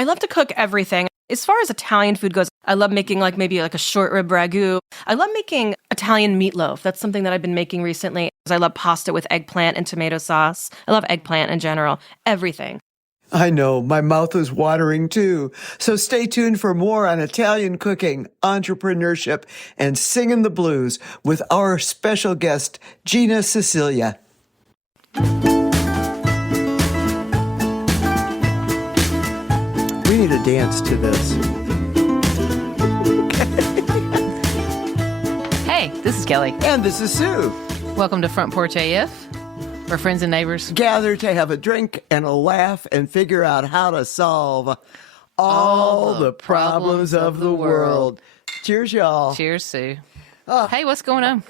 I love to cook everything. As far as Italian food goes, I love making maybe a short rib ragu. I love making Italian meatloaf. That's something that I've been making recently. I love pasta with eggplant and tomato sauce. I love eggplant in general. Everything. I know, my mouth is watering too. So stay tuned for more on Italian cooking, entrepreneurship, and singing the blues with our special guest, Gina Sicilia. We need a dance to this. Hey, this is Kelly. And this is Sue. Welcome to Front Porch AF. We're friends and neighbors. Gather to have a drink and a laugh and figure out how to solve all the problems of the world. Cheers, y'all. Cheers, Sue. Hey, what's going on?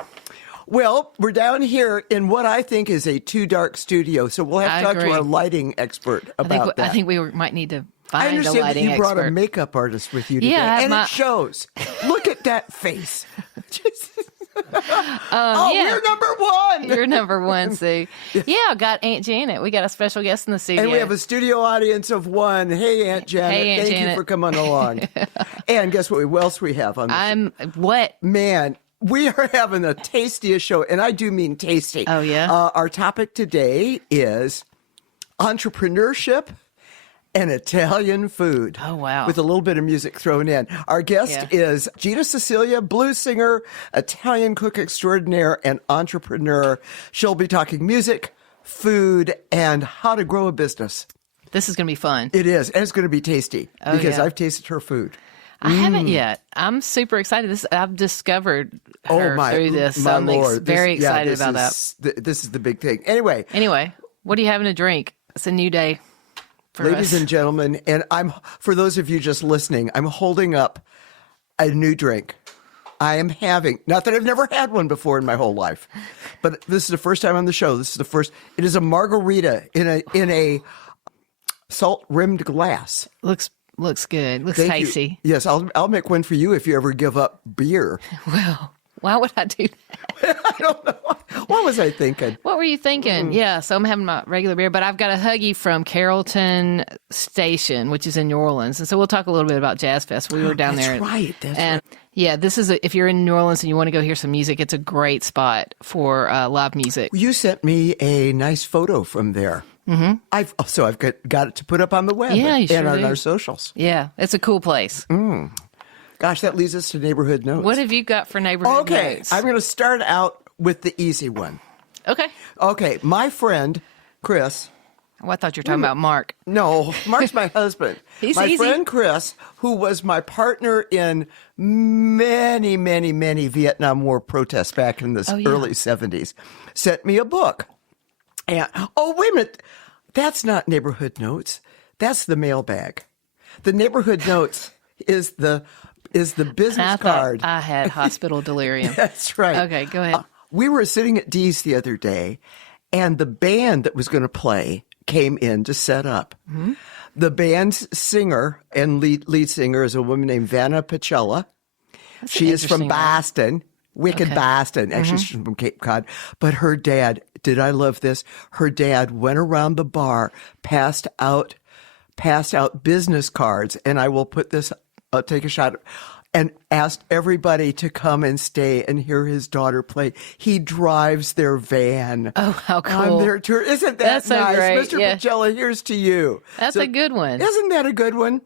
Well, we're down here in what I think is a too dark studio, so we'll have to talk to our lighting expert about that. I think we might need to I find a understand that lighting you brought expert. a makeup artist with you today, Yeah, and it shows. Look at that face. Yeah. We're number one. You're number one, Sue. Yeah, got Aunt Janet. We got a special guest in the studio. And we have a studio audience of one. Hey, Aunt Janet. Hey, Aunt Thank Janet. you for coming along. And guess what else we have on the What? Man, we are having the tastiest show, and I do mean tasty. Oh, yeah? Our topic today is entrepreneurship and Italian food. Oh, wow. With a little bit of music thrown in. Our guest is Gina Sicilia, blues singer, Italian cook extraordinaire, and entrepreneur. She'll be talking music, food, and how to grow a business. This is going to be fun. It is, and it's going to be tasty because I've tasted her food. I haven't yet. I'm super excited. I've discovered her through this. So I'm Lord. very excited about that. This is the big thing. Anyway, what are you having to drink? It's a new day. Ladies and gentlemen, and for those of you just listening, I'm holding up a new drink. I am having, not that I've never had one before in my whole life, but this is the first time on the show. This is the first. It is a margarita in a salt rimmed glass. Looks good. Looks Thank tasty. You. Yes, I'll make one for you if you ever give up beer. Well, why would I do that? I don't know. What was I thinking? What were you thinking? Yeah, so I'm having my regular beer, but I've got a Huggy from Carrollton Station, which is in New Orleans. And so we'll talk a little bit about JazzFest. We were down there. That's right. Yeah, this is if you're in New Orleans and you want to go hear some music, it's a great spot for live music. You sent me a nice photo from there. Mm-hmm. I've got it to put up on the web and on our socials. Yeah, it's a cool place. Gosh, that leads us to neighborhood notes. What have you got for neighborhood notes? I'm going to start out with the easy one. Okay. My friend, Chris. Oh, I thought you were talking about Mark. No, Mark's my husband. He's my easy. friend, Chris, who was my partner in many, many, many Vietnam War protests back in the early 70s, sent me a book. And, wait a minute. That's not neighborhood notes. That's the mailbag. The neighborhood notes is the business card. I had hospital delirium. That's right. Okay, go ahead. We were sitting at Dee's the other day, and the band that was going to play came in to set up. Mm-hmm. The band's singer and lead singer is a woman named Vanna Pacella. She is from Boston, Boston. Actually, she's from Cape Cod. But her dad, did I love this? Her dad went around the bar, passed out business cards, and I will put this, I'll take a shot, and asked everybody to come and stay and hear his daughter play. He drives their van. Oh, how cool. On their tour. Isn't that That's so nice? great. Mr. Pacella, here's to you. That's a good one. Isn't that a good one?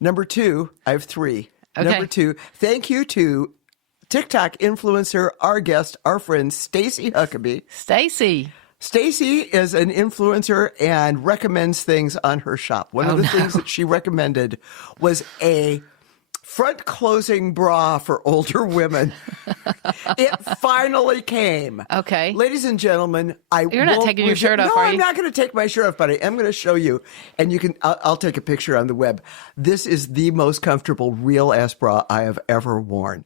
Number 2, I have 3. Okay. Number 2, thank you to TikTok influencer, our guest, our friend, Stacey Huckabee. Stacey is an influencer and recommends things on her shop. One of the things that she recommended was a front closing bra for older women. It finally came. Okay. Ladies and gentlemen, You're not taking your shirt off, No, are you? I'm not going to take my shirt off, but I am going to show you. And you can, I'll take a picture on the web. This is the most comfortable real ass bra I have ever worn.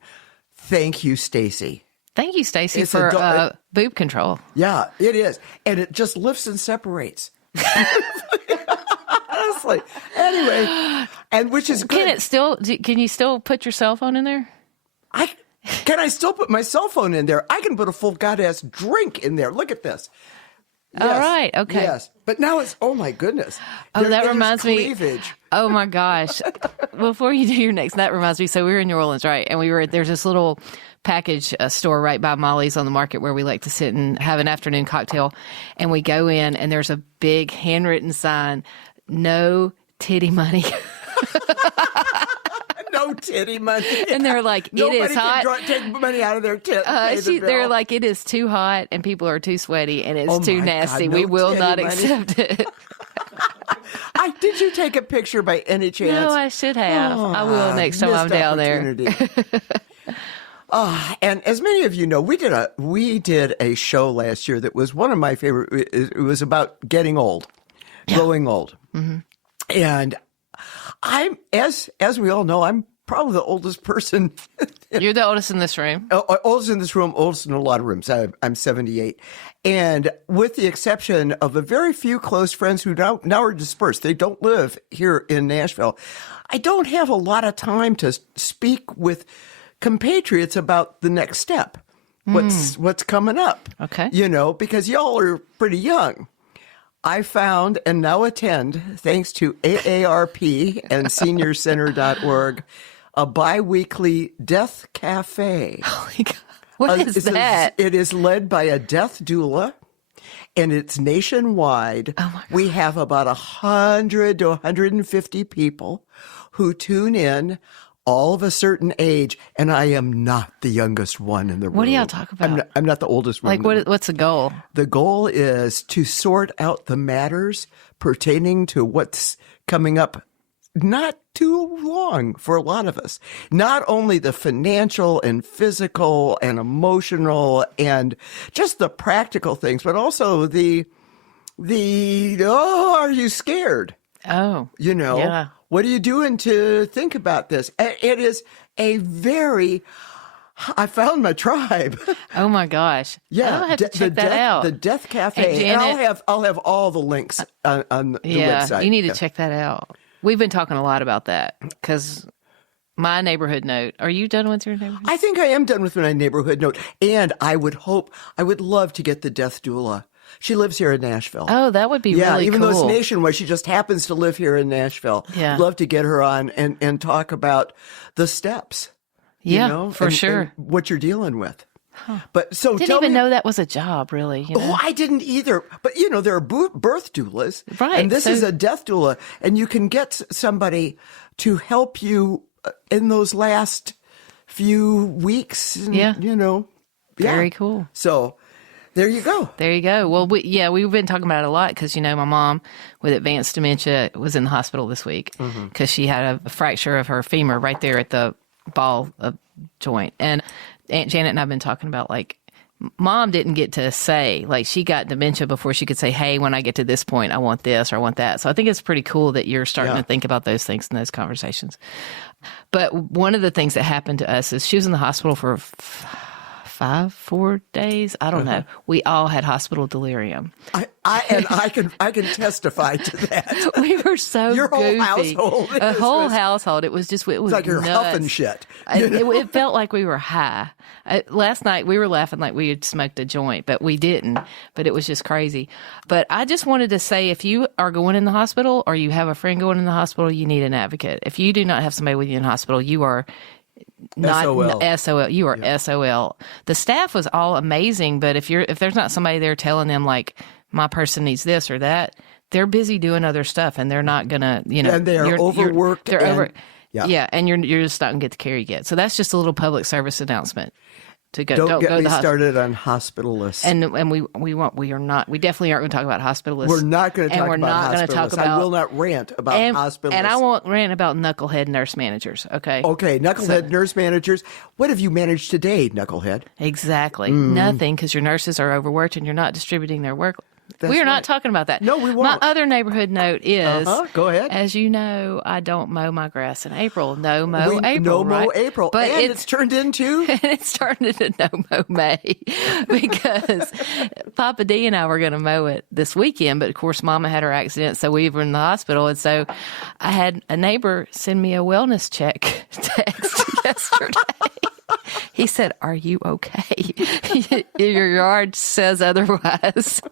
Thank you, Stacey. Thank you, Stacey, for boob control. Yeah, it is. And it just lifts and separates. Honestly. Anyway, and which is good. Can you still put your cell phone in there? Can I still put my cell phone in there? I can put a full goddamn drink in there. Look at this. All right. Okay. Yes. But now it's, oh my goodness. Oh, that there's reminds me. cleavage. Oh my gosh. Before you do your next, that reminds me. So we were in New Orleans, right? And there's this little package store right by Molly's on the market where we like to sit and have an afternoon cocktail. And we go in and there's a big handwritten sign, no titty money. No titty money. And they're like, it is hot. Nobody can take money out of their tit. They're like, it is too hot and people are too sweaty and it's too nasty. God, no we will titty not money. accept it. Did you take a picture by any chance? No, I should have. I will next time I'm down there. And as many of you know, we did a show last year that was one of my favorite. It was about getting old, growing old. Mm-hmm. And I'm, as we all know, I'm probably the oldest person. You're the oldest in this room. Oldest in this room, oldest in a lot of rooms. I'm 78. And with the exception of a very few close friends who now are dispersed, they don't live here in Nashville. I don't have a lot of time to speak with compatriots about the next step. What's coming up. Okay. Because y'all are pretty young. I found and now attend, thanks to AARP and seniorcenter.org, a biweekly death cafe. Oh my God. What is that? It is led by a death doula, and it's nationwide. Oh my God. We have about 100 to 150 people who tune in, all of a certain age, and I am not the youngest one in the room. What do y'all talk about? I'm not the oldest one. Like, what's the goal? The goal is to sort out the matters pertaining to what's coming up not too long for a lot of us. Not only the financial and physical and emotional and just the practical things, but also the are you scared? Oh. Yeah. What are you doing to think about this? It is a very, I found my tribe. Oh my gosh. Yeah. I'll have to check that out. The Death Cafe. And I'll have all the links on the website. You need to check that out. We've been talking a lot about that because my neighborhood note. Are you done with your neighborhood? I think I am done with my neighborhood note. And I would love to get the death doula. She lives here in Nashville. Oh, that would be really cool. Yeah, even though it's nationwide, she just happens to live here in Nashville. Yeah. I'd love to get her on and talk about the steps. Yeah, for sure. And what you're dealing with. Huh. But so didn't even know that was a job, really. Oh, I didn't either. But there are birth doulas, right? And this is a death doula, and you can get somebody to help you in those last few weeks. And, Very cool. So. There you go. There you go. Well, we've been talking about it a lot because, my mom with advanced dementia was in the hospital this week because she had a fracture of her femur right there at the ball of joint. And Aunt Janet and I have been talking about, Mom didn't get to say, she got dementia before she could say, hey, when I get to this point, I want this or I want that. So I think it's pretty cool that you're starting to think about those things in those conversations. But one of the things that happened to us is she was in the hospital for 4 days. I don't know. We all had hospital delirium. I can testify to that. We were so your goofy. Whole household. A whole household. It was like you're nuts. huffing shit. It felt like we were high. Last night we were laughing like we had smoked a joint, but we didn't. But it was just crazy. But I just wanted to say, if you are going in the hospital or you have a friend going in the hospital, you need an advocate. If you do not have somebody with you in the hospital, you are not SOL. You are SOL. The staff was all amazing, but if there's not somebody there telling them my person needs this or that, they're busy doing other stuff and they're not gonna, and they are overworked. They're over. Yeah, and you're just not gonna get the care you get. So that's just a little public service announcement. To go, don't get go me started on hospitalists. And we definitely aren't going to talk about hospitalists. We're not going to talk about hospitalists. I will not rant about hospitalists. And I won't rant about knucklehead nurse managers, okay? Okay, knucklehead nurse managers. What have you managed today, knucklehead? Exactly. Nothing, because your nurses are overworked and you're not distributing their work. We are not talking about that. No, we won't. My other neighborhood note is, go ahead. As you know, I don't mow my grass in April. No mow April, No mow right? April. But and it's turned into? And it's turned into no mow May because Papa D and I were going to mow it this weekend, but of course Mama had her accident, so we were in the hospital. And so I had a neighbor send me a wellness check text yesterday. He said, "Are you okay? Your yard says otherwise."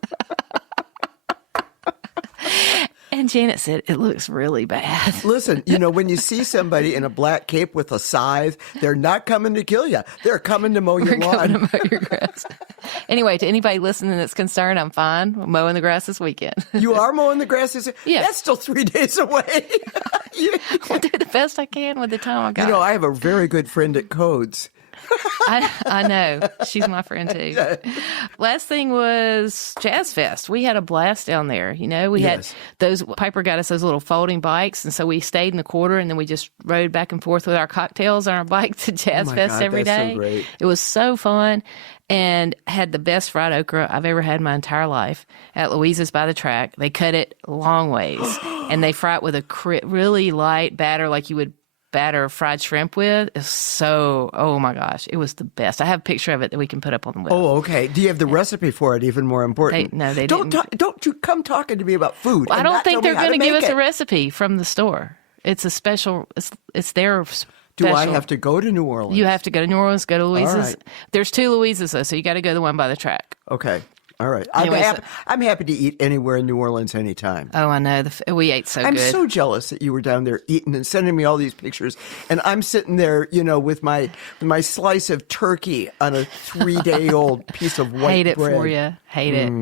And Janet said, it looks really bad. Listen, when you see somebody in a black cape with a scythe, they're not coming to kill you. They're coming to mow your lawn. Coming to mow your grass. Anyway, to anybody listening that's concerned, I'm fine. I'm mowing the grass this weekend. You are mowing the grass? Yeah. That's still 3 days away. I'll do the best I can with the time I got. I have a very good friend at Codes. I know. She's my friend too. Last thing was JazzFest. We had a blast down there. We had Piper got us those little folding bikes. And so we stayed in the quarter and then we just rode back and forth with our cocktails on our bike to JazzFest every day. So great. It was so fun and had the best fried okra I've ever had in my entire life at Louisa's by the track. They cut it long ways and they fry it with a really light batter like you would batter fried shrimp with. Is so, oh my gosh, it was the best. I have a picture of it that we can put up on the web. Oh, okay. Do you have the recipe for it? Even more important. They don't didn't. Don't you come talking to me about food. I don't think they're going to give us it. a recipe from the store. It's a special. It's their special. Do I have to go to New Orleans? You have to go to New Orleans. Go to Louisa's. Right. There's 2 Louisa's though, so you got to go to the one by the track. Okay. All right. Anyway, I'm happy to eat anywhere in New Orleans anytime. Oh, I know. We ate so I'm good. so jealous that you were down there eating and sending me all these pictures. And I'm sitting there, with my slice of turkey on a 3-day-old piece of white Hate it bread. for you. Hate it.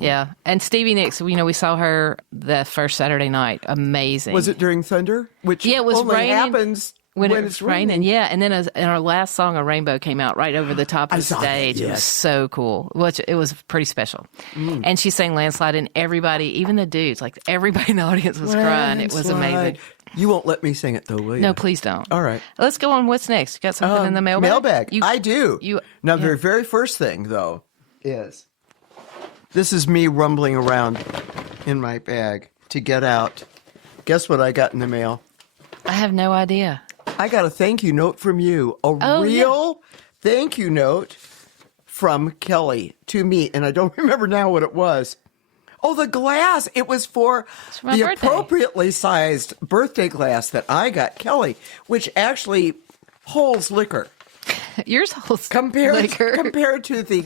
Yeah. And Stevie Nicks, we saw her the first Saturday night. Amazing. Was it during thunder? Which it was only raining. happens when it's raining. Yeah. And then in our last song, a rainbow came out right over the top of the stage. That, yes. It was so cool. It was pretty special. And she sang Landslide, and everybody, even the dudes, like everybody in the audience was crying. It was amazing. You won't let me sing it, though, will you? No, please don't. All right. Let's go on. What's next? You got something in the mailbag? Mailbag. I do. Now, the very first thing, though, is this is me rumbling around in my bag to get out. Guess what I got in the mail? I have no idea. I got a thank you note from you. A real thank you note from Kelly to me. And I don't remember now what it was. Oh, the glass. It was for the birthday. Appropriately sized birthday glass that I got Kelly, which actually holds liquor. Yours holds compared liquor. Compared to the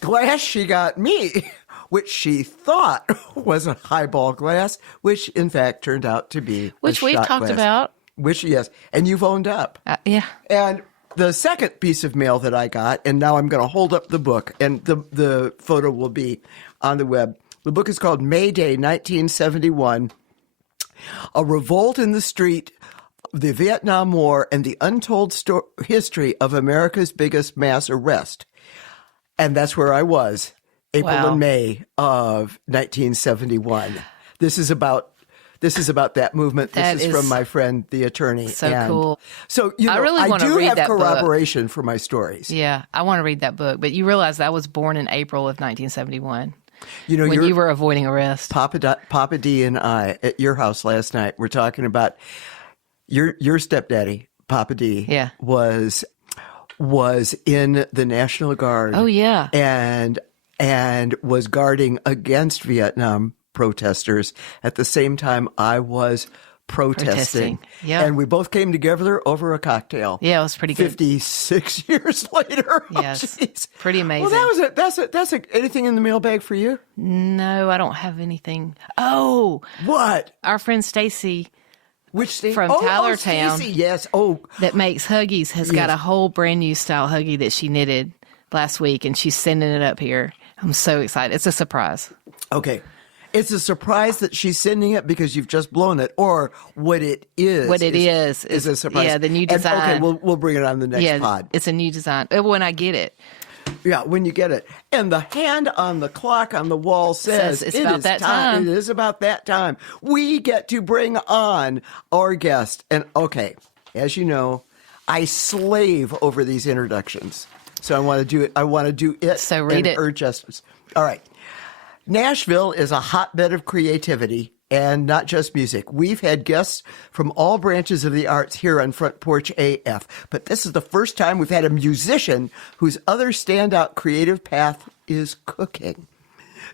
glass she got me, which she thought was a highball glass, which in fact turned out to be which a we've shot talked glass. about. Which, yes, and you've owned up. Yeah. And the second piece of mail that I got, and now I'm going to hold up the book, and the photo will be on the web. The book is called May Day, 1971, A Revolt in the Street, the Vietnam War, and the Untold History of America's Biggest Mass Arrest. And that's where I was, April and May of 1971. This is about that movement. This is from my friend, the attorney. So cool. So, I really want to read have that corroboration for my stories. Yeah, I want to read that book. But you realize I was born in April of 1971. When you were avoiding arrest. Papa D and I at your house last night were talking about your stepdaddy, Papa D. Yeah. was in the National Guard. Oh yeah. And was guarding against Vietnam protesters at the same time I was protesting. Yeah. And we both came together over a cocktail. Yeah, it was pretty good. 56 years later. Yes. Oh, pretty amazing. Well, that's anything in the mailbag for you? No, I don't have anything. Oh. What? Our friend Stacy Which from Tylertown. Stacey, yes. Oh. That makes Huggies has got a whole brand new style Huggy that she knitted last week, and she's sending it up here. I'm so excited. It's a surprise. Okay. It's a surprise that she's sending it because you've just blown it, or what it is. What it is a surprise. Yeah, the new design. And, okay, we'll bring it on the next pod. It's a new design. When I get it. Yeah, when you get it. And the hand on the clock on the wall says it's about that time. It is about that time. We get to bring on our guest. And okay, as you know, I slave over these introductions. So I want to do it. I want to do it. So read it. Her justice. All right. Nashville is a hotbed of creativity and not just music. We've had guests from all branches of the arts here on Front Porch AF, but this is the first time we've had a musician whose other standout creative path is cooking.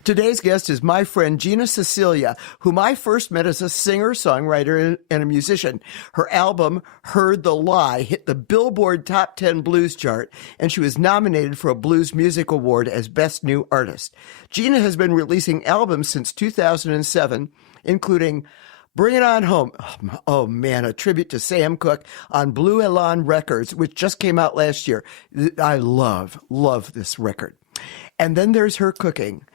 Today's guest is my friend Gina Sicilia, whom I first met as a singer, songwriter, and a musician. Her album, Heard the Lie, hit the Billboard Top 10 Blues chart, and she was nominated for a Blues Music Award as Best New Artist. Gina has been releasing albums since 2007, including Bring It On Home. Oh, man, a tribute to Sam Cooke on Blue Elan Records, which just came out last year. I love this record. And then there's her cooking.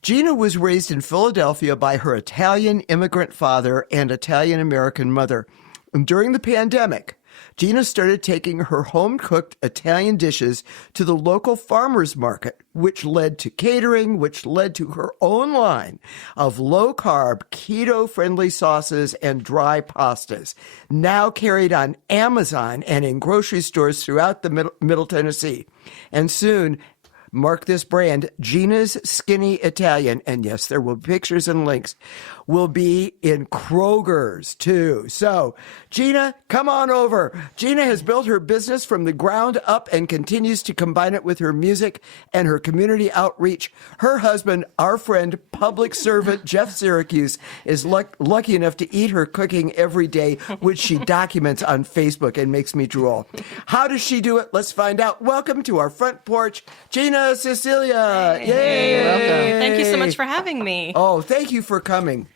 Gina was raised in Philadelphia by her Italian immigrant father and Italian-American mother. And during the pandemic, Gina started taking her home-cooked Italian dishes to the local farmers market, which led to catering, which led to her own line of low-carb, keto-friendly sauces and dry pastas, now carried on Amazon and in grocery stores throughout the Middle Tennessee. And soon, mark this brand, Gina's Skinny Italian, and yes, there will be pictures and links, will be in Kroger's too. So, Gina, come on over. Gina has built her business from the ground up and continues to combine it with her music and her community outreach. Her husband, our friend, public servant Jeff Syracuse, is lucky enough to eat her cooking every day, which she documents on Facebook and makes me drool. How does she do it? Let's find out. Welcome to our front porch, Gina Sicilia. Yay! Welcome. Thank you so much for having me. Oh, thank you for coming.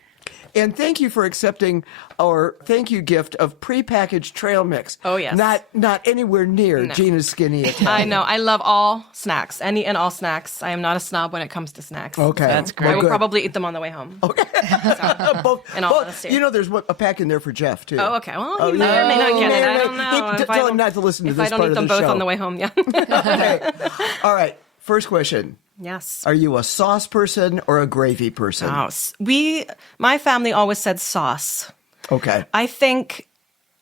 And thank you for accepting our thank you gift of prepackaged trail mix. Oh, yes. Not anywhere near Gina's Skinny Italian. I know. I love all snacks, any and all snacks. I am not a snob when it comes to snacks. Okay. That's great. I will good. probably eat them on the way home. Okay. In all honesty. You know, there's a pack in there for Jeff, too. Oh, okay. Well, he may or may not get it. I don't know. Tell him not to listen to if this I don't part eat of them the both show. on the way home, yeah. Okay. All right. First question. Yes. Are you a sauce person or a gravy person? Oh, my family always said sauce. Okay. I think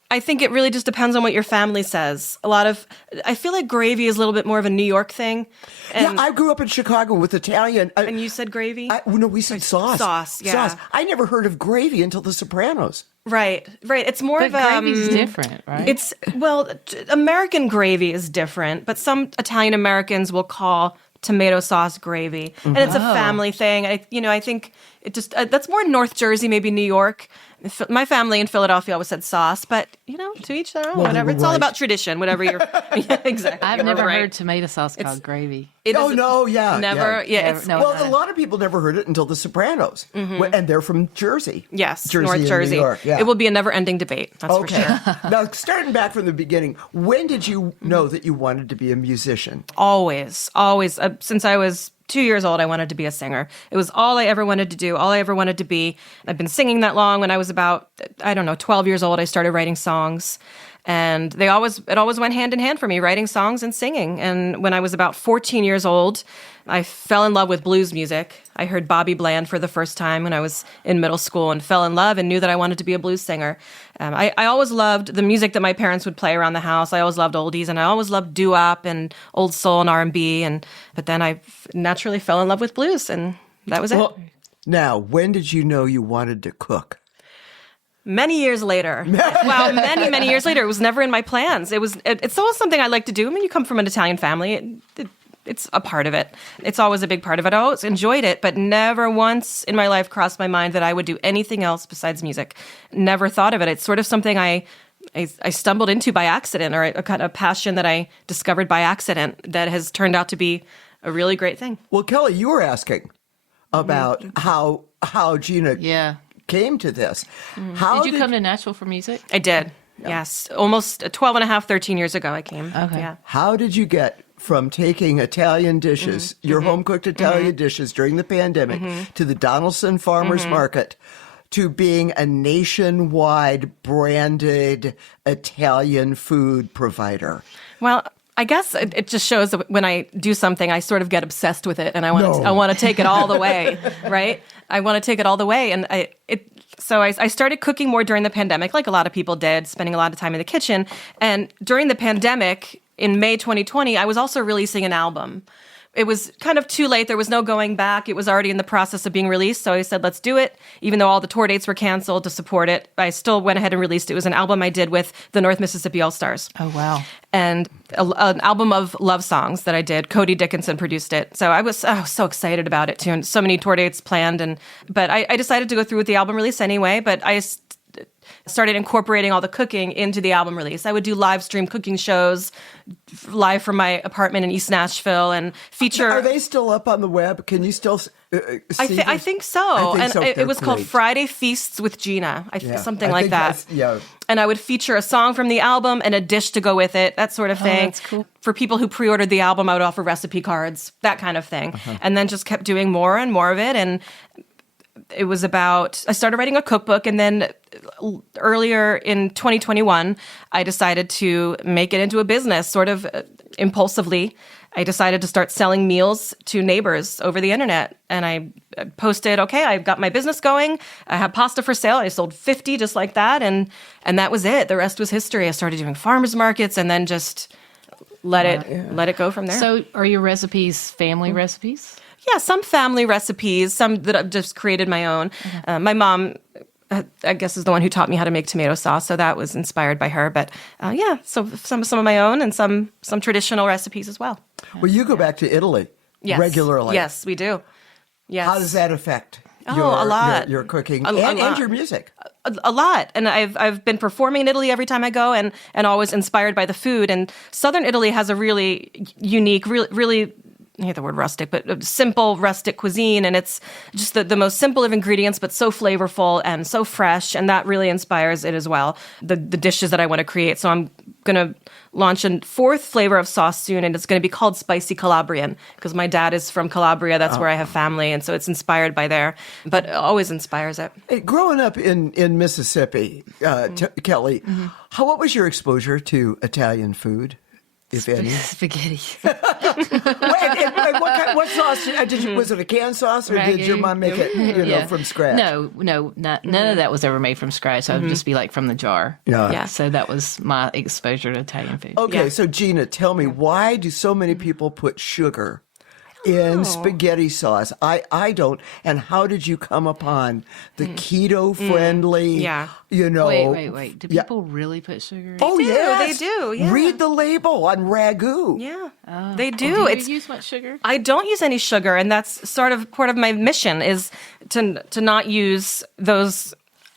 it really just depends on what your family says. I feel like gravy is a little bit more of a New York thing. And, I grew up in Chicago with Italian. and you said gravy? No, we said sauce. Sauce, yeah. Sauce. I never heard of gravy until The Sopranos. Right. It's more But of a gravy's different, right? American gravy is different, but some Italian Americans will call tomato sauce gravy, and it's a family thing. I think it just that's more North Jersey, maybe New York. My family in Philadelphia always said sauce, but to each their own. Well, whatever. It's all about tradition. Whatever you're. Yeah, exactly. I've You're never right. heard tomato sauce called gravy. It Oh is- no! Yeah. Never. Yeah. It's, No. Well, a lot of people never heard it until The Sopranos, and they're from Jersey. yes. Jersey North and Jersey. New York. Yeah. It will be a never-ending debate. That's for Okay. sure. Now, starting back from the beginning, when did you know that you wanted to be a musician? Always. Since I was 2 years old, I wanted to be a singer. It was all I ever wanted to do, all I ever wanted to be. I've been singing that long. When I was about, 12 years old, I started writing songs. And it always went hand in hand for me, writing songs and singing. And when I was about 14 years old, I fell in love with blues music. I heard Bobby Bland for the first time when I was in middle school and fell in love and knew that I wanted to be a blues singer. I always loved the music that my parents would play around the house. I always loved oldies, and I always loved doo-wop and old soul and R&B. But then I naturally fell in love with blues, and that was it. Now, when did you know you wanted to cook? Many years later. Wow, many years later. It was never in my plans. It's always something I like to do. I mean, you come from an Italian family. It's a part of it. It's always a big part of it. I always enjoyed it, but never once in my life crossed my mind that I would do anything else besides music. Never thought of it. It's sort of something I stumbled into by accident, or a kind of passion that I discovered by accident that has turned out to be a really great thing. Well, Kelli, you were asking about how Gina Yeah. came to this. Did you come to Nashville for music? I did. Yes. Almost 12 and a half, 13 years ago I came. Okay. Yeah. How did you get from taking Italian dishes, your home-cooked Italian dishes during the pandemic, to the Donaldson Farmers Market, to being a nationwide branded Italian food provider? Well, I guess it just shows that when I do something, I sort of get obsessed with it, and I want to take it all the way, right? I want to take it all the way, and So I started cooking more during the pandemic, like a lot of people did, spending a lot of time in the kitchen. And during the pandemic, in May 2020, I was also releasing an album, it was kind of too late. There was no going back. It was already in the process of being released. So I said, let's do it. Even though all the tour dates were canceled to support it, I still went ahead and released it. It was an album I did with the North Mississippi All-Stars. Oh, wow. And an album of love songs that I did. Cody Dickinson produced it. So I was so excited about it, too. And so many tour dates planned. But I decided to go through with the album release anyway. But I started incorporating all the cooking into the album release. I would do live stream cooking shows live from my apartment in East Nashville and feature. Are they still up on the web? Can you still see I think so. I think so. It was called great. Friday Feasts with Gina, something like that. Yeah. And I would feature a song from the album and a dish to go with it, that sort of thing. That's cool. For people who pre-ordered the album, I would offer recipe cards, that kind of thing. And then just kept doing more and more of it. And it was I started writing a cookbook, and then earlier in 2021, I decided to make it into a business, sort of impulsively. I decided to start selling meals to neighbors over the internet, and I posted, okay, I've got my business going. I have pasta for sale. I sold 50 just like that, and that was it. The rest was history. I started doing farmers markets, and then just let it go from there. So are your recipes family recipes? Yeah, some family recipes, some that I've just created my own. My mom, I guess, is the one who taught me how to make tomato sauce, so that was inspired by her. But so some of my own and some traditional recipes as well. Well, you go back to Italy regularly. Yes, we do. Yes. How does that affect a lot. your cooking A lot. and your music? A lot. And I've been performing in Italy every time I go, and always inspired by the food. And Southern Italy has a really unique, really I hate the word rustic, but simple rustic cuisine. And it's just the most simple of ingredients, but so flavorful and so fresh. And that really inspires it as well, the dishes that I want to create. So I'm going to launch a fourth flavor of sauce soon, and it's going to be called Spicy Calabrian, because my dad is from Calabria. That's where I have family. And so it's inspired by there, but it always inspires it. Hey, growing up in Mississippi, Kelly, what was your exposure to Italian food? If any. Spaghetti. What sauce did you? Was it a canned sauce, or did your mom make it, from scratch? No, none of that was ever made from scratch. So it would just be like from the jar. Yeah. So that was my exposure to Italian food. Okay, so Gina, tell me, why do so many people put sugar in spaghetti sauce? I don't. And how did you come upon the keto-friendly, Wait. Do people really put sugar in? Oh, yes. They do, yeah. Read the label on ragu. Yeah, they do. Do you use much sugar? I don't use any sugar, and that's sort of part of my mission is to not use those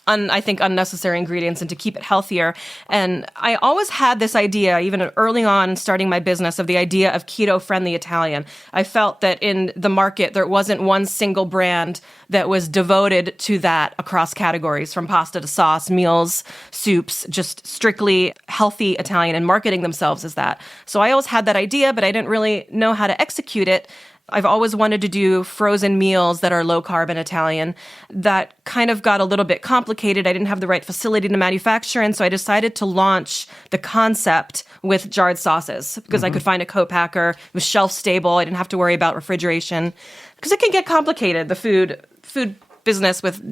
I think unnecessary ingredients and to keep it healthier. And I always had this idea, even early on starting my business, of the idea of keto-friendly Italian. I felt that in the market, there wasn't one single brand that was devoted to that across categories, from pasta to sauce, meals, soups, just strictly healthy Italian, and marketing themselves as that. So I always had that idea, but I didn't really know how to execute it. I've always wanted to do frozen meals that are low carb and Italian. That kind of got a little bit complicated. I didn't have the right facility to manufacture, and so I decided to launch the concept with jarred sauces because I could find a co-packer. It was shelf stable. I didn't have to worry about refrigeration because it can get complicated, the food business with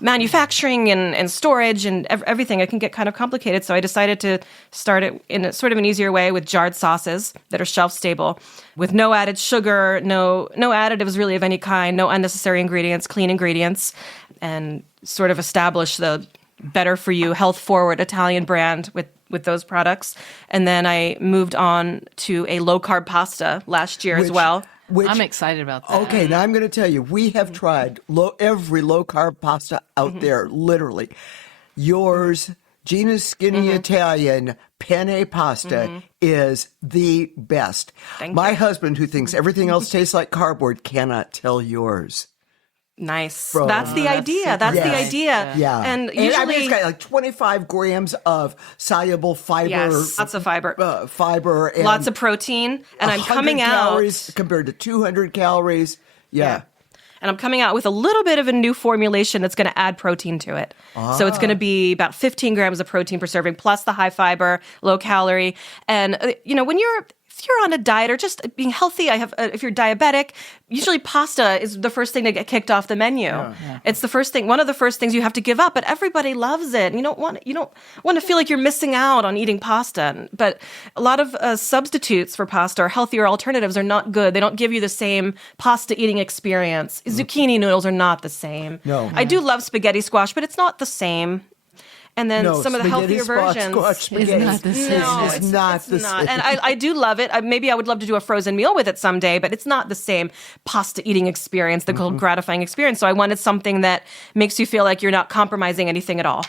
manufacturing and storage and everything. It can get kind of complicated. So I decided to start it in a sort of an easier way with jarred sauces that are shelf stable, with no added sugar, no additives really of any kind, no unnecessary ingredients, clean ingredients, and sort of establish the better for you, health forward Italian brand with those products. And then I moved on to a low carb pasta last year as well. I'm excited about that. Okay, now I'm going to tell you, we have tried every low-carb pasta out there, literally. Yours, Gina's Skinny Italian penne pasta is the best. My husband, who thinks everything else tastes like cardboard, cannot tell yours. Nice. That's the idea. That's the idea. Yeah. And usually, I mean, it's got like 25 grams of soluble fiber. Yes, lots of fiber. Fiber. And lots of protein. And I'm coming out. Calories compared to 200 calories. Yeah. And I'm coming out with a little bit of a new formulation that's going to add protein to it. So it's going to be about 15 grams of protein per serving, plus the high fiber, low calorie. And, when you're if you're on a diet or just being healthy, if you're diabetic, usually pasta is the first thing to get kicked off the menu. It's the first thing, one of the first things you have to give up, but everybody loves it. You don't want to feel like you're missing out on eating pasta. But a lot of substitutes for pasta or healthier alternatives are not good. They don't give you the same pasta eating experience. Zucchini noodles are not the same. No. I do love spaghetti squash, but it's not the same. And then some of the healthier versions. Spaghetti not the same. It's not the same. And I do love it. Maybe I would love to do a frozen meal with it someday, but it's not the same pasta eating experience, the gratifying experience. So I wanted something that makes you feel like you're not compromising anything at all.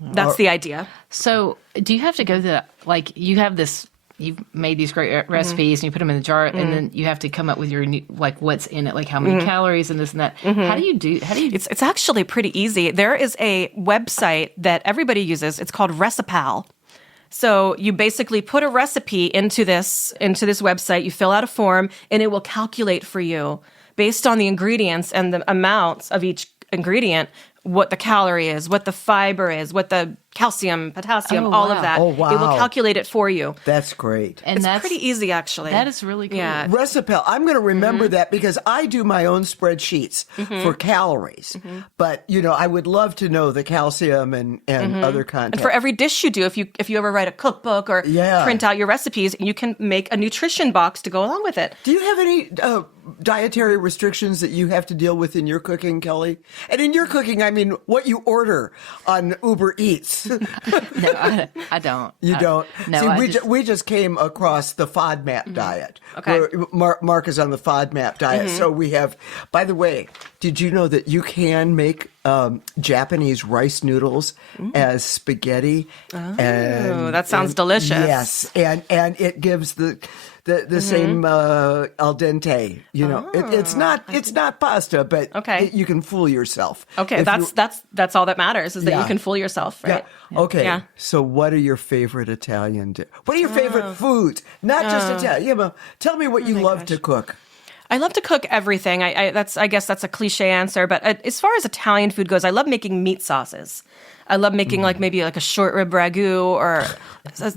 That's the idea. So do you have to go to, like, you have this, you've made these great recipes and you put them in the jar and then you have to come up with your, like, what's in it, like how many calories and this and that. How do you It's actually pretty easy. There is a website that everybody uses. It's called Recipal. So you basically put a recipe into this website, you fill out a form, and it will calculate for you based on the ingredients and the amounts of each ingredient what the calorie is, what the fiber is, what the calcium, potassium, all of that. Oh, wow. It will calculate it for you. That's great. And It's that's pretty easy, actually. That is really cool. Yeah. Recipel. I'm going to remember that because I do my own spreadsheets for calories. But, I would love to know the calcium and other content. And for every dish you do, if you ever write a cookbook or print out your recipes, you can make a nutrition box to go along with it. Do you have any dietary restrictions that you have to deal with in your cooking, Kelly? And in your cooking, I mean, what you order on Uber Eats. No, I don't. You don't? No, See, we just came across the FODMAP diet. Okay. Where Mark is on the FODMAP diet. So we have, by the way, did you know that you can make Japanese rice noodles as spaghetti? Oh, that sounds delicious. Yes. And it gives the same al dente. It's not pasta, but you can fool yourself. Okay, that's all that matters is that you can fool yourself, right? Yeah. Okay. Yeah. So, what are your favorite Italian? What are your favorite foods? Not just Italian. But tell me what you love to cook. I love to cook everything. I guess that's a cliche answer, but as far as Italian food goes, I love making meat sauces. I love making maybe a short rib ragu or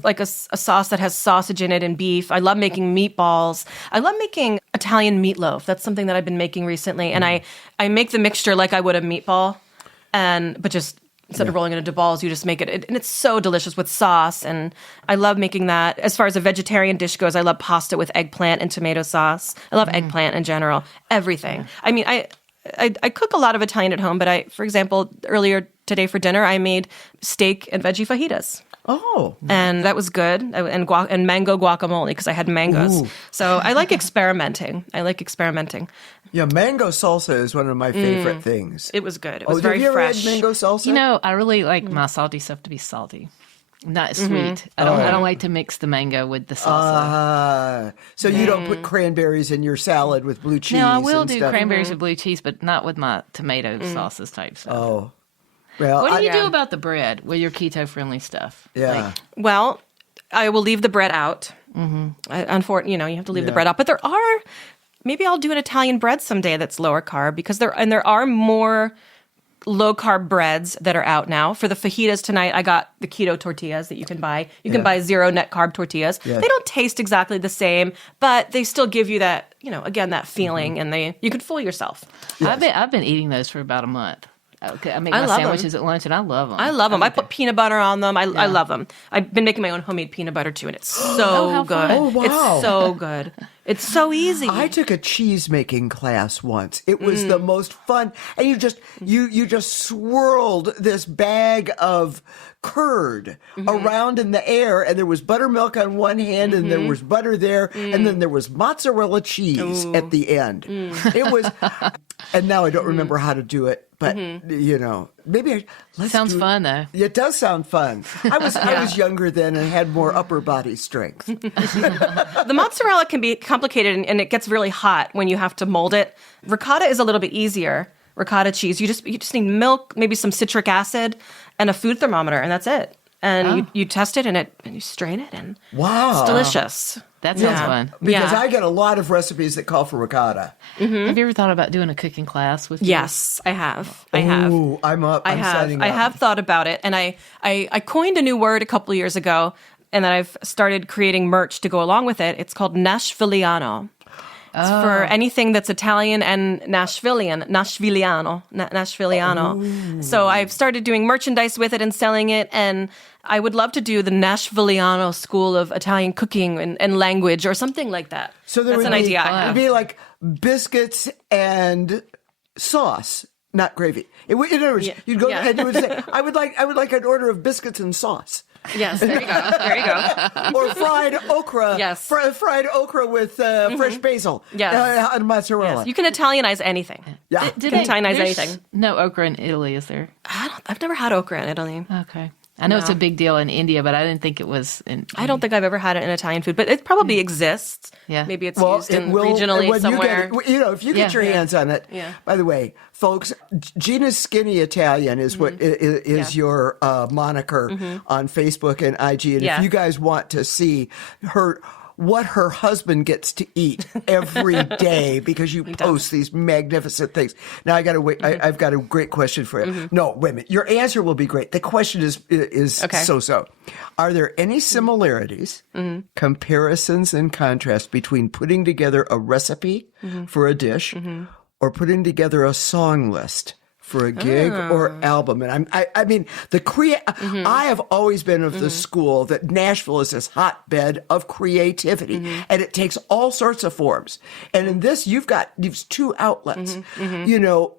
like a sauce that has sausage in it and beef. I love making meatballs. I love making Italian meatloaf. That's something that I've been making recently. And I make the mixture like I would a meatball, but just instead of rolling it into balls, you just make it. And it's so delicious with sauce. And I love making that. As far as a vegetarian dish goes, I love pasta with eggplant and tomato sauce. I love eggplant in general. Everything. I mean, I cook a lot of Italian at home, but for example, earlier today for dinner, I made steak and veggie fajitas. Oh. And that was good. And mango guacamole because I had mangoes. Ooh. So I like experimenting. Yeah, mango salsa is one of my favorite things. It was good. It was very have you fresh. ever had mango salsa? I really like my salty stuff to be salty, not sweet. I don't like to mix the mango with the salsa. So you don't put cranberries in your salad with blue cheese? No, I will do stuff. cranberries with blue cheese, but not with my tomato sauces type stuff. Oh. Well, What do you do about the bread with your keto-friendly stuff? Yeah. Well, I will leave the bread out. Unfortunately, you have to leave the bread out. But there are, maybe I'll do an Italian bread someday that's lower carb because there are more low carb breads that are out now. For the fajitas tonight, I got the keto tortillas that you can buy. You can buy zero net carb tortillas. Yeah. They don't taste exactly the same, but they still give you that, again, that feeling, and you can fool yourself. Yes. I've been eating those for about a month. Okay, I make I my love sandwiches at lunch, and I love them. I love them. I put peanut butter on them. I love them. I've been making my own homemade peanut butter too, and it's so how good. fun. Oh, wow. It's so good. It's so easy. I took a cheese making class once. It was the most fun. And you just swirled this bag of curd around in the air, and there was buttermilk on one hand and there was butter there, and then there was mozzarella cheese at the end. It was, and now I don't remember how to do it, but maybe let's Sounds fun though. It does sound fun. I was younger then and had more upper body strength. The mozzarella can be complicated and it gets really hot when you have to mold it. Ricotta is a little bit easier. Ricotta cheese, you just need milk, maybe some citric acid, and a food thermometer, and that's it. And you test it and you strain it, and Wow. it's delicious. That sounds fun. Because I get a lot of recipes that call for ricotta. Have you ever thought about doing a cooking class with? Yes, I have. I have. Ooh, I'm up. I'm signing up. I have thought about it, and I coined a new word a couple years ago and then I've started creating merch to go along with it. It's called Nashvilliano. It's for anything that's Italian and Nashvilliano. So I've started doing merchandise with it and selling it, and I would love to do the Nashvilliano School of Italian Cooking and Language or something like that. So there that's would an be, idea I it'd have. be like biscuits and sauce, not gravy. In other words, you'd go and you would say, I would like an order of biscuits and sauce. Yes, there you go. There you go. Or fried okra. Yes. Fried okra with fresh basil. Yes. And mozzarella. Yes. You can Italianize anything. Yeah. You can Italianize there's anything. No okra in Italy, is there? I've never had okra in Italy. Okay. I know it's a big deal in India, but I didn't think it was in I don't think I've ever had it in Italian food, but it probably exists. Yeah. Maybe it's Well, used it will, regionally when somewhere. if you get your hands on it. Yeah. By the way, folks, Gina Skinny Italian is what is your moniker on Facebook and IG. And if you guys want to see what her husband gets to eat every day because you post these magnificent things. Now I got to wait. I've got a great question for you. No, wait a minute. Your answer will be great. The question is Okay. so. Are there any similarities, comparisons, and contrasts between putting together a recipe for a dish or putting together a song list for a gig or album? And I mean, I have always been of the school that Nashville is this hotbed of creativity, and it takes all sorts of forms. And in this, you've got these two outlets. You know,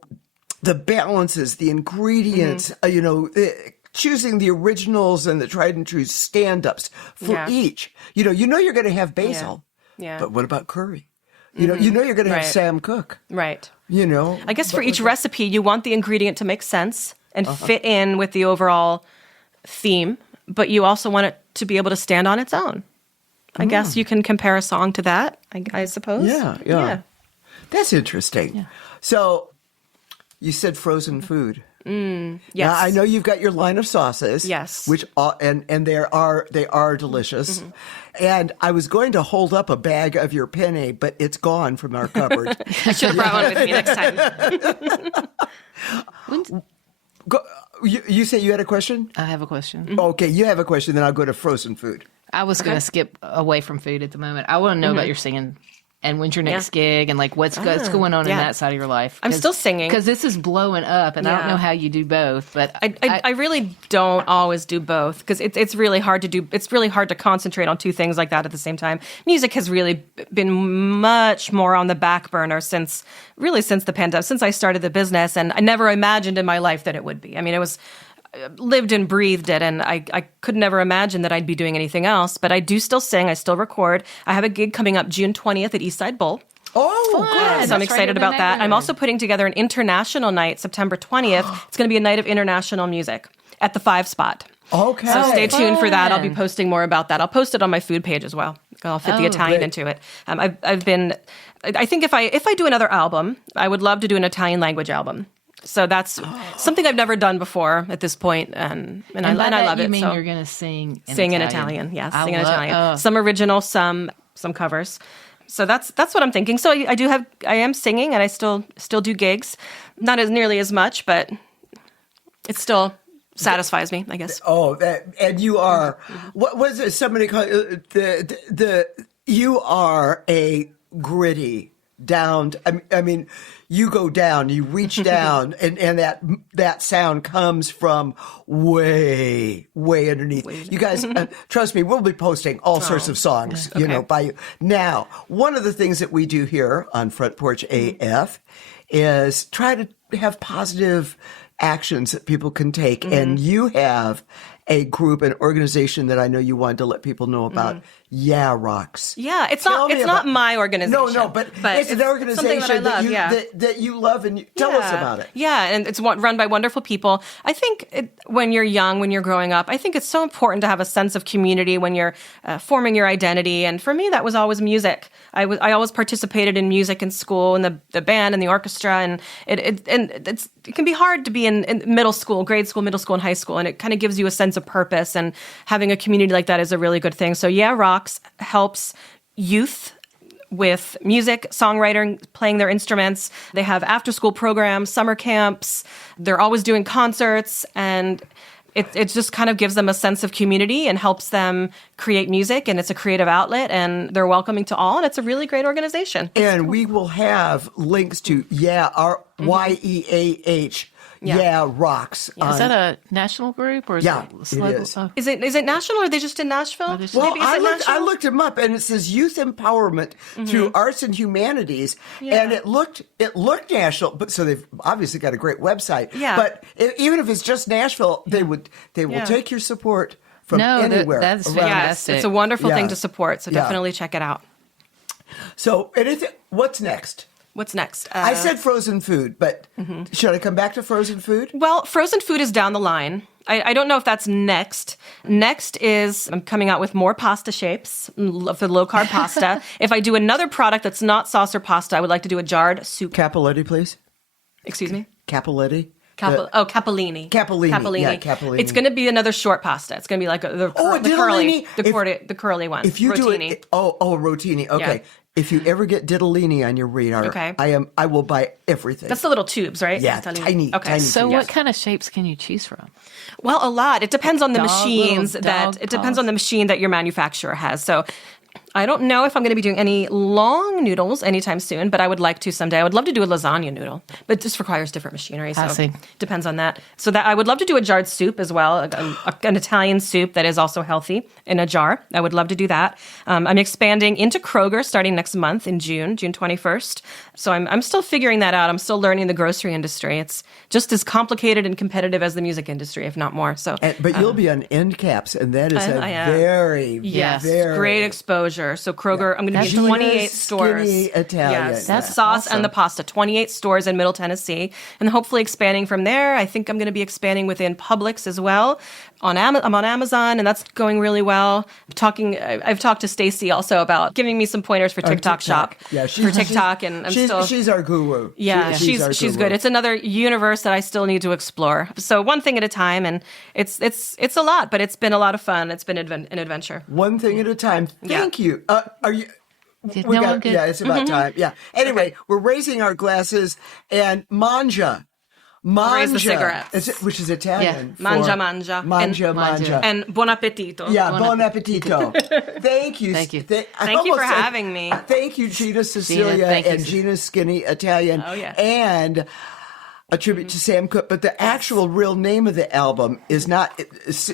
the balances, the ingredients. Choosing the originals and the tried and true stand-ups for each. You know you're going to have basil. Yeah. But what about curry? You know you're going to have Right. Sam Cooke. Right. I guess for each recipe, you want the ingredient to make sense and fit in with the overall theme, but you also want it to be able to stand on its own. I guess you can compare a song to that, I suppose. Yeah. That's interesting. Yeah. So you said frozen food. Yes. Now, I know you've got your line of sauces. Yes. Which and they are delicious. And I was going to hold up a bag of your penne, but it's gone from our cupboard. I should have brought one with me next time. You say you had a question? I have a question. Okay, you have a question, then I'll go to frozen food. I was going to skip away from food at the moment. I want to know about your singing and when's your next gig and like what's going on in that side of your life. I'm still singing. Because this is blowing up and I don't know how you do both. But I really don't always do both because it's really hard to do. It's really hard to concentrate on two things like that at the same time. Music has really been much more on the back burner since the pandemic, since I started the business, and I never imagined in my life that it would be. I mean, it was lived and breathed it, and I could never imagine that I'd be doing anything else. But I do still sing. I still record. I have a gig coming up June 20th at Eastside Bowl. Oh, good. So I'm excited about that. I'm also putting together an international night, September 20th. It's going to be a night of international music at the 5 Spot. Okay. So stay tuned for that. I'll be posting more about that. I'll post it on my food page as well. I'll fit the Italian into it. I think if I do another album, I would love to do an Italian language album. So that's something I've never done before at this point, and I love it. You mean so you're going to sing in Italian? Yes, I sing in Italian. love- Some original, some covers. So that's what I'm thinking. So I am singing, and I still do gigs, not as nearly as much, but it still satisfies me, I guess. Oh, and you are, what was it? Somebody called you are a gritty, down. I mean, you go down, you reach down, and that sound comes from way underneath. You guys, trust me, we'll be posting all sorts of songs, by you. Now, one of the things that we do here on Front Porch AF is try to have positive actions that people can take. And you have a group, an organization that I know you wanted to let people know about. Yeah, Rocks. Yeah, it's not my organization. No, but it's an organization something that I love, that you love, and tell us about it. Yeah, and it's run by wonderful people. I think when you're young, when you're growing up, I think it's so important to have a sense of community when you're forming your identity. And for me, that was always music. I always participated in music in school, in the band and the orchestra, and it can be hard to be in middle school, grade school, middle school, and high school, and it kind of gives you a sense of purpose. And having a community like that is a really good thing. So Yeah, Rocks helps youth with music, songwriting, playing their instruments. They have after-school programs, summer camps. They're always doing concerts, and it just kind of gives them a sense of community and helps them create music, and it's a creative outlet, and they're welcoming to all, and it's a really great organization. And we will have links to YEAH. Yeah, rocks. Yeah, is that a national group or is Yeah, it it local? is. Oh, Is it national, or are they just in Nashville? just- Well, Maybe is it national? I looked them up, and it says youth empowerment through arts and humanities, and it looked national. But so they've obviously got a great website. Yeah. But even if it's just Nashville, they will take your support from anywhere. that's around. Yes, it's a wonderful Yeah. thing to support, so Yeah. definitely check it out. So, what's next? What's next? I said frozen food, but should I come back to frozen food? Well, frozen food is down the line. I don't know if that's next. Next is I'm coming out with more pasta shapes for low-carb pasta. If I do another product that's not sauce or pasta, I would like to do a jarred soup. Cappelletti, please. Excuse me? Cappelletti. Capellini. Capellini. Yeah, capellini. It's going to be another short pasta. It's going to be like the curly one. If you rotini. do it, rotini. Okay. Yeah. If you ever get diddolini on your radar, Okay. I will buy everything. That's the little tubes, right? Yeah, Tiny. tiny. So Yes. what kind of shapes can you choose from? Well, a lot. It depends on the Dog, machines little dog it depends paws. on the machine that your manufacturer has. So I don't know if I'm going to be doing any long noodles anytime soon, but I would like to someday. I would love to do a lasagna noodle, but it just requires different machinery. So I see. Depends on that. So that I would love to do a jarred soup as well, an Italian soup that is also healthy in a jar. I would love to do that. I'm expanding into Kroger starting next month in June 21st. So I'm still figuring that out. I'm still learning the grocery industry. It's just as complicated and competitive as the music industry, if not more. So, But you'll be on end caps, and that is I am. very, yes, very great exposure. So Kroger, I'm going to be Gina in 28 stores. Skinny Italian. Yes, That's sauce awesome. and the pasta. 28 stores in Middle Tennessee, and hopefully expanding from there. I think I'm going to be expanding within Publix as well. I'm on Amazon, and that's going really well. I've talked to Stacy also about giving me some pointers for TikTok Shop. Yeah, for TikTok, and she's our guru. Yeah, she's our guru. good. It's another universe that I still need to explore. So one thing at a time, and it's a lot, but it's been a lot of fun. It's been an adventure. One thing at a time. Thank you. Are you? I'm good. Yeah, it's about time. Yeah. Anyway, we're raising our glasses, and MANGIA. Raise the cigarettes. Which is Italian. Yeah. Mangia, for mangia. Mangia. And buon appetito. Yeah, buon appetito. Thank you. Thank you. Thank you for having me. Thank you, Gina Sicilia thank you. and Gina Skinny Italian. Oh, yeah. And a tribute to Sam Cooke. But the actual real name of the album is not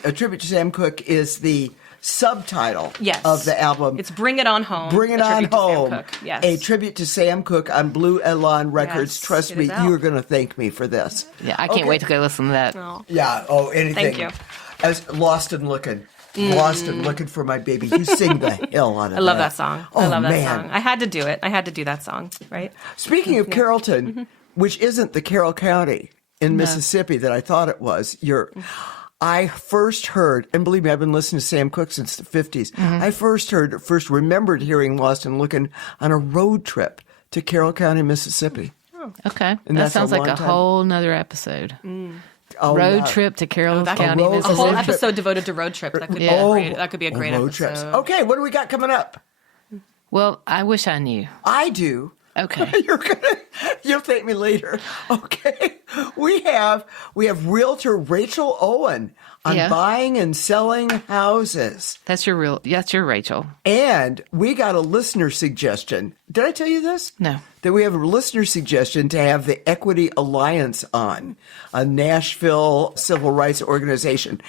A Tribute to Sam Cooke is the subtitle of the album. It's Bring It On Home. Bring It A On Tribute to Sam Home. Cooke. Yes. A tribute to Sam Cooke on Blue Elan Records. Yes, Trust it me, is out. you're going to thank me for this. Yeah, I can't wait to go listen to that. Oh. Yeah. Oh, anything. Thank you. As Lost and Looking. Lost and Looking for My Baby. You sing the hell out of that. I love that song. Oh, I love that man. song. I had to do it. I had to do that song, right? Speaking of Carrollton, which isn't the Carroll County in Mississippi that I thought it was, I first heard, and believe me, I've been listening to Sam Cooke since the 50s. I first remembered hearing Lost and Looking on a road trip to Carroll County, Mississippi. Okay. And That that's sounds a like long a time. whole nother episode. Oh, Road yeah. trip to Carroll County, road- A Mississippi. whole road trip. episode devoted to road trip. That could be Yeah. a great road episode. trips. Okay, what do we got coming up? Well, I wish I knew. I do. Okay. You'll thank me later. Okay. We have realtor Rachel Owen on Yeah. buying and selling houses. That's your Rachel. And we got a listener suggestion. Did I tell you this? No. That we have a listener suggestion to have the Equity Alliance on, a Nashville civil rights organization.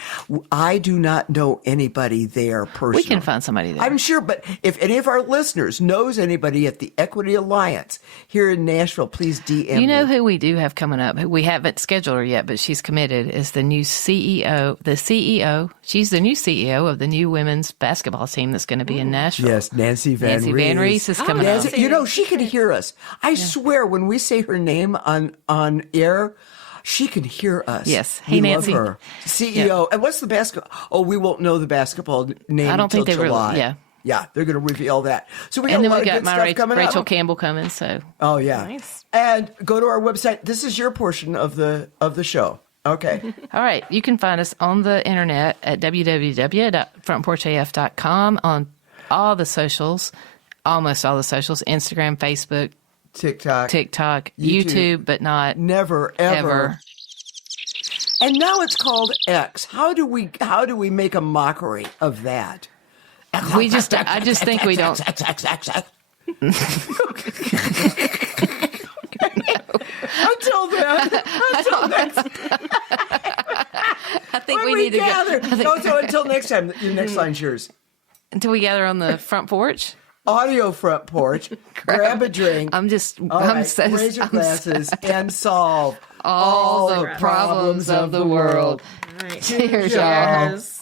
I do not know anybody there personally. We can find somebody there. I'm sure, but if any of our listeners knows anybody at the Equity Alliance here in Nashville, please DM You know me. who we do have coming up? Who we haven't scheduled her yet, but she's committed. Is the new CEO. The CEO. She's the new CEO of the new women's basketball team that's going to be in Nashville. Yes, Nancy Van Nancy Rees. Van Rees is coming Nancy, up. you know, she can hear us. I swear, when we say her name on air, she can hear us. Yes. We Hey, Nancy. love her. CEO. And what's the basketball? Oh, we won't know the basketball name I don't until think they really- July. yeah. Yeah, they're going to reveal that. So we got And a then lot we of got good my stuff coming Rachel up. Campbell coming. So Oh, yeah. Nice. And go to our website. This is your portion of the show. Okay. all right, you can find us on the internet at www.frontporchaf.com on all the socials, almost all the socials: Instagram, Facebook, TikTok. TikTok, YouTube, but not Never, ever. ever. And now it's called X. How do we make a mockery of that? I just think we don't. Until then. I think When we need gather. to So until next time, your next line's yours. until we gather on the front porch. Audio front porch. Grab a drink. All right, raise your glasses and solve all the problems of the world. Cheers, y'all. Cheers.